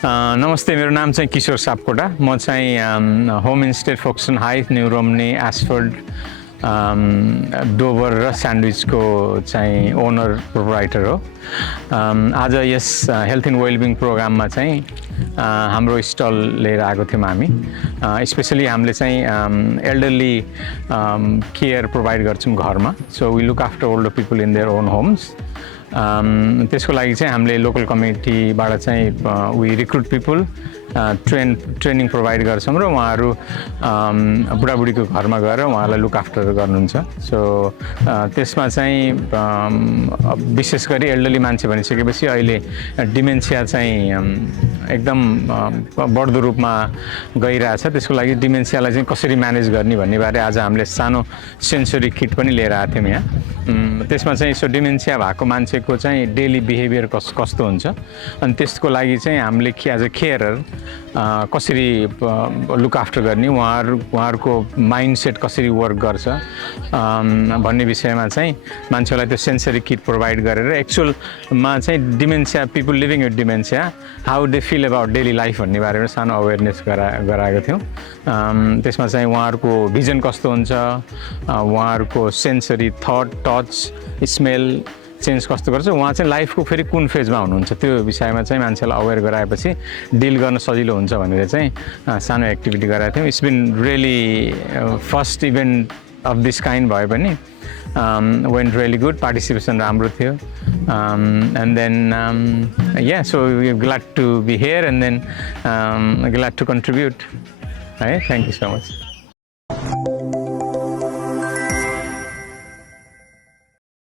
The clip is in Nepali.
नमस्ते, मेरो नाम चाहिँ किशोर सापकोटा। म चाहिँ Home Instead Folkestone Hythe, New Romney, Ashford, Dover र स्यान्डविचको चाहिँ ओनर प्रोप्राइटर हो। आज यस हेल्थ एन्ड वेलबिङ प्रोग्राममा चाहिँ हाम्रो स्टल लिएर आएको थियौँ हामी। स्पेसली हामीले चाहिँ एल्डरली केयर प्रोभाइड गर्छौँ घरमा। So we look after older people in their own homes. त्यसको लागि चाहिँ हामीले लोकल कम्युनिटीबाट चाहिँ we recruit people, training provide गर्छौँ र उहाँहरू बुढाबुढीको घरमा गएर उहाँलाई लुक आफ्टर गर्नुहुन्छ। सो त्यसमा चाहिँ विशेष गरी एल्डरली मान्छे भनिसकेपछि अहिले डिमेन्सिया चाहिँ एकदम बढ्दो रूपमा गइरहेछ। त्यसको लागि डिमेन्सियालाई चाहिँ कसरी म्यानेज गर्ने भन्ने बारे आज हामीले सानो सेन्सरी किट पनि लिएर आएको थियौँ यहाँ। त्यसमा चाहिँ यसो डिमेन्सिया भएको मान्छेको चाहिँ डेली बिहेभियर कस्तो हुन्छ, अनि त्यसको लागि चाहिँ हामीले एज अ केयरर कसरी लुक आफ्टर गर्ने, उहाँहरूको माइन्डसेट कसरी वर्क गर्छ भन्ने विषयमा चाहिँ मान्छेलाई त्यो सेन्सरी किट प्रोभाइड गरेर एक्चुअलमा चाहिँ dementia, people living with dementia, how they feel about daily life भन्ने बारेमा सानो अवेरनेस गराएको थियौँ। त्यसमा चाहिँ उहाँहरूको भिजन कस्तो हुन्छ, उहाँहरूको sensory, thought, touch, smell change कस्तो गर्छ, उहाँ चाहिँ लाइफको फेरि कुन फेजमा हुनुहुन्छ, त्यो विषयमा चाहिँ मान्छेलाई अवेर गराएपछि डिल गर्न सजिलो हुन्छ भनेर चाहिँ सानो एक्टिभिटी गराएको थियौँ। It's been really first event of this kind भए पनि वेन्ट रियली गुड, पार्टिसिपेसन राम्रो थियो। And then yeah so we glad to be here and then glad to contribute है। Thank you so much.